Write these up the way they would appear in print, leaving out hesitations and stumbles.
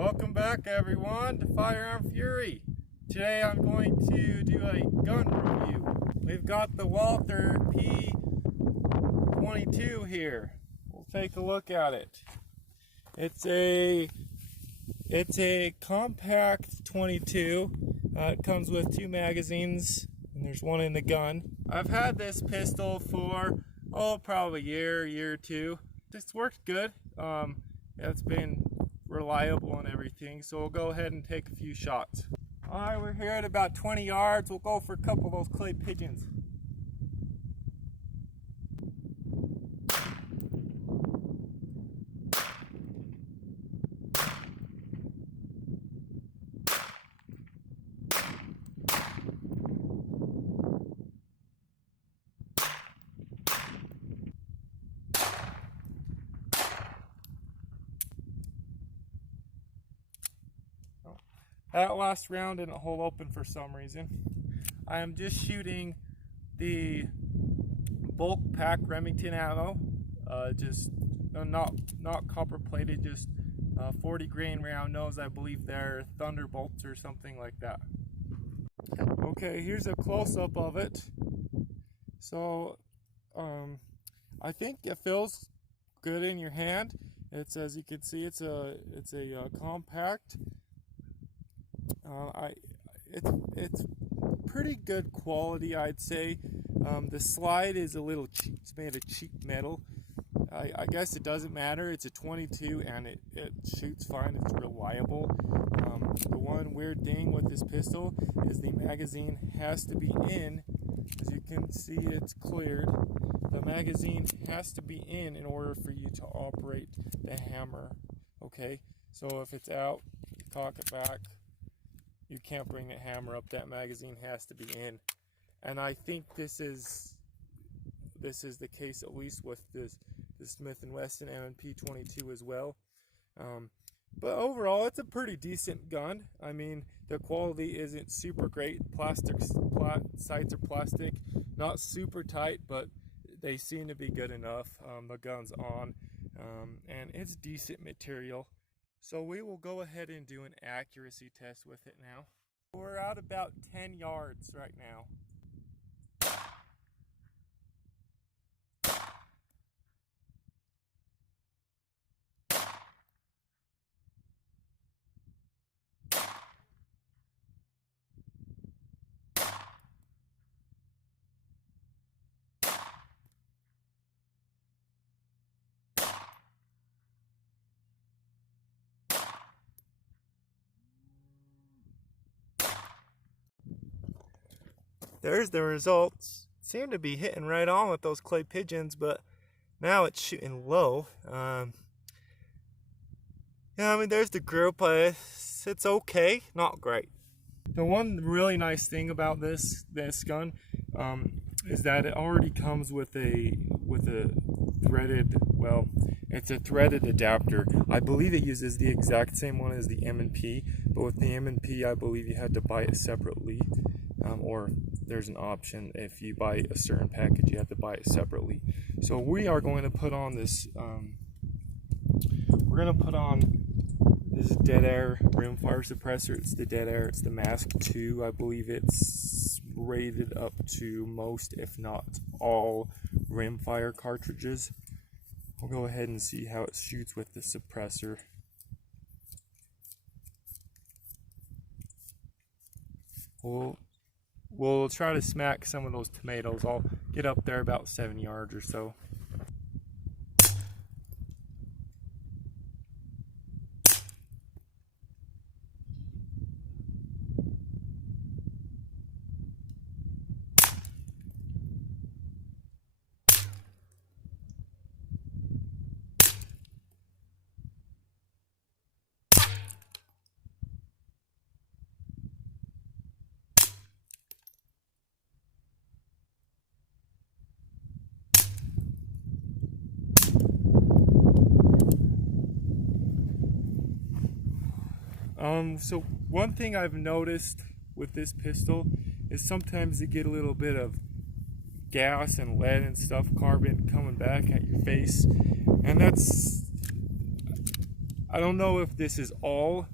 Welcome back everyone to Firearm Fury. Today I'm going to do a gun review. We've got the Walther P22 here. We'll take a look at it. It's a compact 22. It comes with 2 magazines and there's one in the gun. I've had this pistol for probably a year or two. It's worked good. It's been reliable and everything, so we'll go ahead and take a few shots. Alright, we're here at about 20 yards. We'll go for a couple of those clay pigeons. That last round didn't hold open for some reason. I am just shooting the bulk pack Remington ammo, not copper plated, just 40 grain round nose. I believe they're Thunderbolts or something like that. Okay, here's a close-up of it. So I think it feels good in your hand. It's, as you can see, it's a compact. It's pretty good quality, I'd say. The slide is a little cheap. It's made of cheap metal. I guess it doesn't matter. It's a 22 and it shoots fine. It's reliable. The one weird thing with this pistol is the magazine has to be in. As you can see, it's cleared. The magazine has to be in order for you to operate the hammer. Okay, so if it's out, you cock it back. You can't bring the hammer up. That magazine has to be in, and I think this is the case at least with the Smith & Wesson M&P 22 as well. But overall, it's a pretty decent gun. I mean, the quality isn't super great. Sights are plastic, not super tight, but they seem to be good enough. The gun's on, and it's decent material. So we will go ahead and do an accuracy test with it now. We're at about 10 yards right now. There's the results. Seem to be hitting right on with those clay pigeons, but now it's shooting low. Yeah, I mean, there's the group. It's okay, not great. The one really nice thing about this gun is that it already comes with a threaded, well, it's a threaded adapter. I believe it uses the exact same one as the M&P, but with the M&P, I believe you had to buy it separately. Or there's an option if you buy a certain package, you have to buy it separately. So we are going to put on this. We're going to put on this dead air rimfire suppressor. It's the dead air. It's the Mask 2. I believe it's rated up to most, if not all, rimfire cartridges. We'll go ahead and see how it shoots with the suppressor. We'll try to smack some of those tomatoes. I'll get up there about 7 yards or so. So one thing I've noticed with this pistol is sometimes you get a little bit of gas and lead and stuff, carbon coming back at your face, and that's I don't know if this is all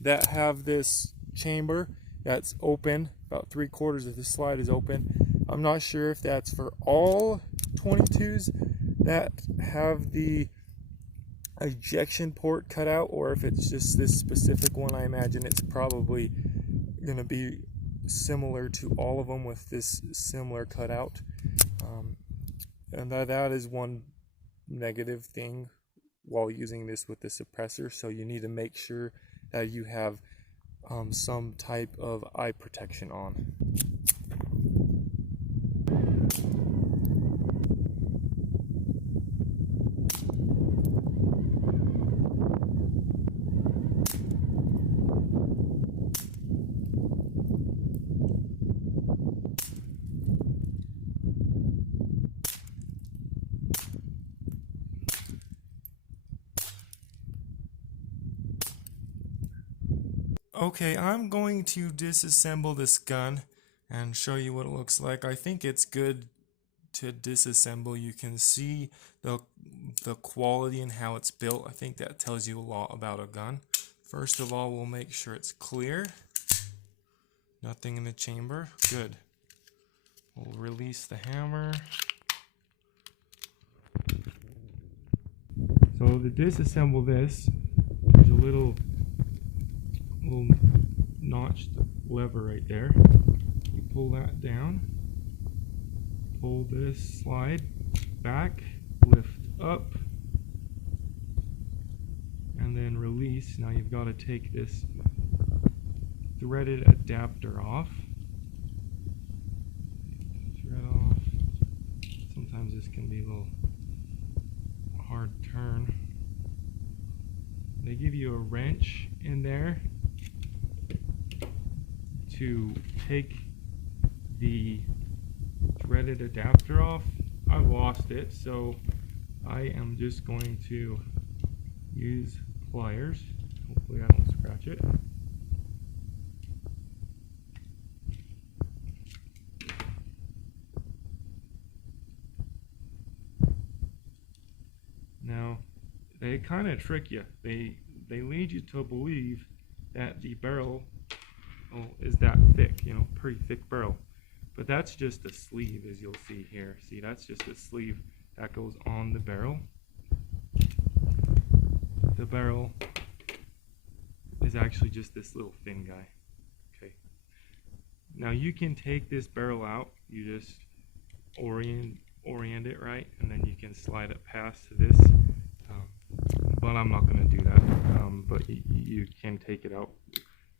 that have this chamber that's open. About 3/4 of the slide is open. I'm not sure if that's for all 22s that have the ejection port cut out, or if it's just this specific one. I imagine it's probably going to be similar to all of them with this similar cutout. And that is one negative thing while using this with the suppressor. So you need to make sure that you have some type of eye protection on. Okay, I'm going to disassemble this gun and show you what it looks like. I think it's good to disassemble. You can see the quality and how it's built. I think that tells you a lot about a gun. First of all, we'll make sure it's clear. Nothing in the chamber. Good. We'll release the hammer. So to disassemble this, there's a little notched lever right there. You pull that down, pull this slide back, lift up, and then release. Now you've got to take this threaded adapter off. Thread off. Sometimes this can be a little hard turn. They give you a wrench in there to take the threaded adapter off. I lost it, so I am just going to use pliers. Hopefully I don't scratch it. Now, they kind of trick you. They lead you to believe that the barrel is that thick, you know, pretty thick barrel. But that's just a sleeve, as you'll see here. See, that's just a sleeve that goes on the barrel. The barrel is actually just this little thin guy. Okay. Now you can take this barrel out. You just orient it right, and then you can slide it past this. But I'm not going to do that. But you can take it out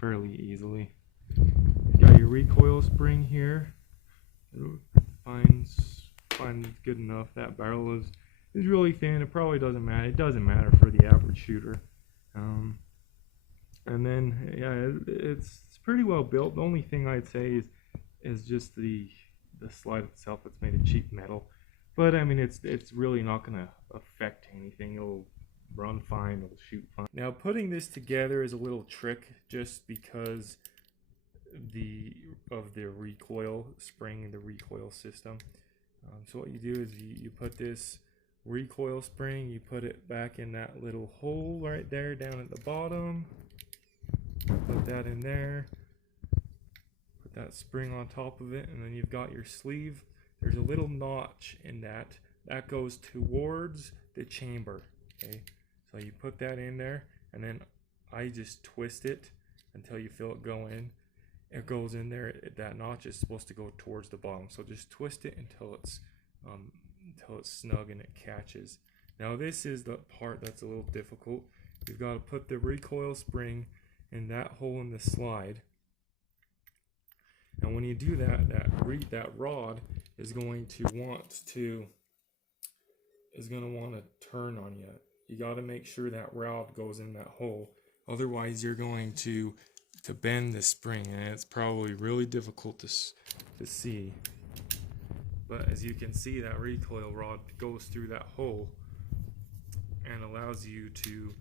fairly easily. You got your recoil spring here. Finds good enough. That barrel is really thin. It probably doesn't matter. It doesn't matter for the average shooter. And then yeah, it's pretty well built. The only thing I'd say is just the slide itself. It's made of cheap metal. But I mean, it's really not going to affect anything. It'll run fine, it'll shoot fine. Now putting this together is a little trick just because of the recoil spring and the recoil system. So what you do is you put this recoil spring, you put it back in that little hole right there down at the bottom, put that in there, put that spring on top of it, and then you've got your sleeve. There's a little notch in that goes towards the chamber. Okay, so you put that in there, and then I just twist it until you feel it go in. It goes in there. That notch is supposed to go towards the bottom, so just twist it until it's snug and it catches. Now this is the part that's a little difficult. You've got to put the recoil spring in that hole in the slide, and when you do that, that rod is going to want to turn on you. You got to make sure that rod goes in that hole. Otherwise, you're going to bend the spring, and it's probably really difficult to see. But as you can see, that recoil rod goes through that hole and allows you to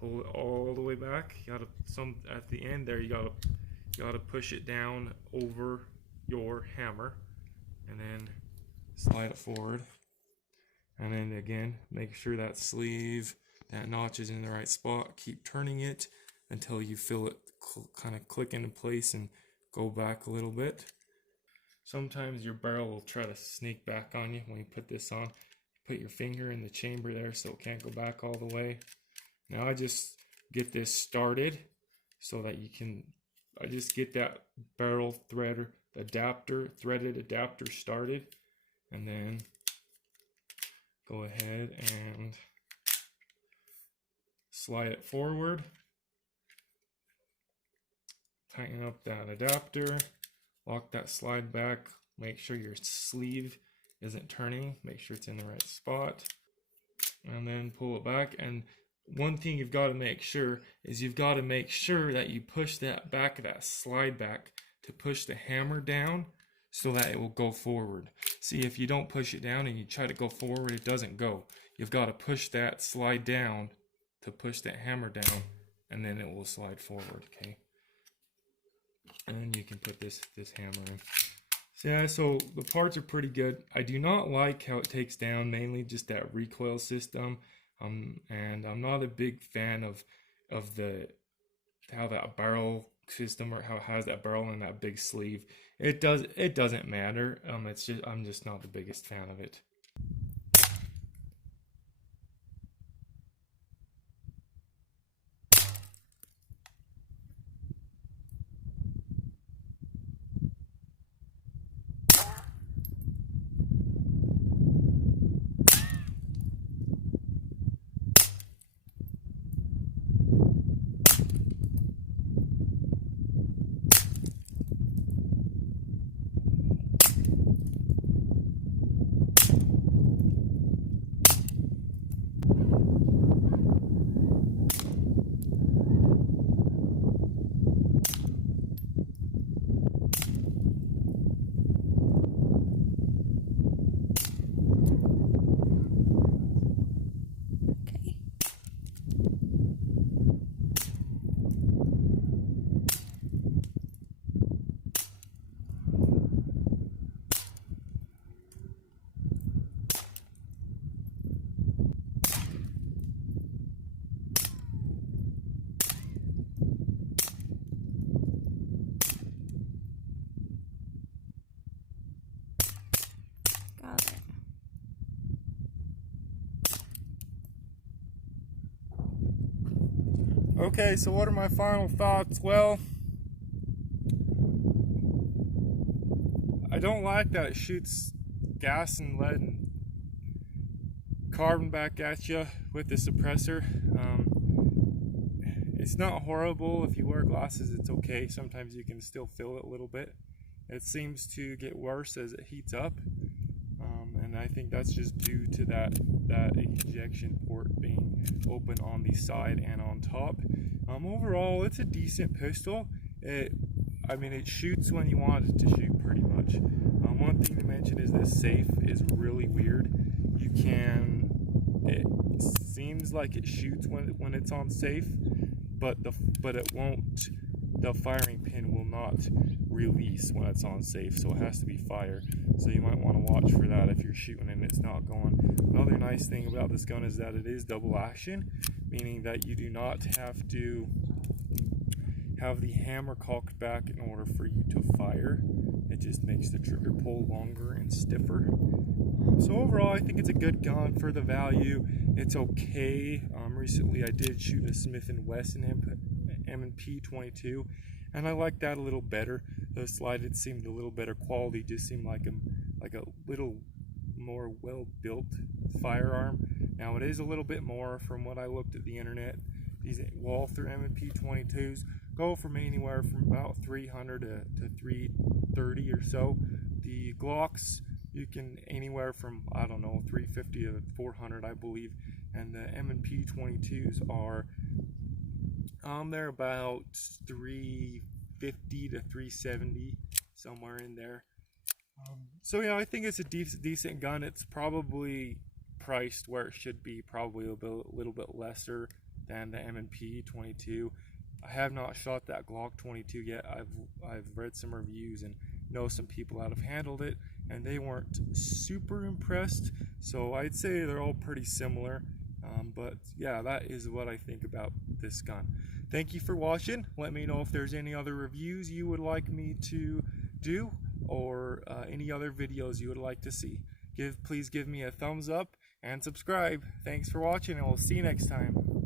pull it all the way back. You got to at the end there. You got to push it down over your hammer, and then slide it forward. And then again, make sure that sleeve that notch is in the right spot. Keep turning it until you feel it kind of click into place and go back a little bit. Sometimes your barrel will try to sneak back on you when you put this on. Put your finger in the chamber there so it can't go back all the way. Now I just get this started so that I just get that barrel threaded adapter started, and then go ahead and slide it forward. Tighten up that adapter, lock that slide back, make sure your sleeve isn't turning, make sure it's in the right spot, and then pull it back. And one thing you've got to make sure is that you push that back of that slide back to push the hammer down so that it will go forward. See, if you don't push it down and you try to go forward, it doesn't go. You've got to push that slide down to push that hammer down, and then it will slide forward, okay? And then you can put this hammer in. So yeah, so the parts are pretty good. I do not like how it takes down, mainly just that recoil system. And I'm not a big fan of how that barrel system, or how it has that barrel and that big sleeve. It doesn't matter. I'm just not the biggest fan of it. Okay, so what are my final thoughts? Well, I don't like that it shoots gas and lead and carbon back at you with the suppressor. It's not horrible. If you wear glasses, it's okay. Sometimes you can still feel it a little bit. It seems to get worse as it heats up, and I think that's just due to that ejection port being open on the side and on top. Overall, it's a decent pistol. It shoots when you want it to shoot, pretty much. One thing to mention is this safe is really weird. It seems like it shoots when it's on safe, but it won't. The firing pin will not release when it's on safe, so it has to be fire. So you might want to watch for that if you're shooting and it's not going. Another nice thing about this gun is that it is double action, meaning that you do not have to have the hammer cocked back in order for you to fire. It just makes the trigger pull longer and stiffer. So overall, I think it's a good gun for the value. It's okay. Recently I did shoot a Smith & Wesson M&P 22, and I like that a little better. The slide seemed a little better quality, just seemed like a little more well-built firearm. Now it is a little bit more from what I looked at the internet. These Walther M&P 22s go from anywhere from about 300 to 330 or so. The Glocks, you can anywhere from, I don't know, 350 to 400, I believe. And the M&P 22s are they're about 350 to 370, somewhere in there. So yeah, I think it's a decent gun. It's probably priced where it should be, probably a little bit lesser than the M&P 22. I have not shot that Glock 22 yet. I've read some reviews and know some people that have handled it, and they weren't super impressed. So I'd say they're all pretty similar. But yeah, that is what I think about this gun. Thank you for watching. Let me know if there's any other reviews you would like me to do, or any other videos you would like to see. Please give me a thumbs up and subscribe. Thanks for watching, and we'll see you next time.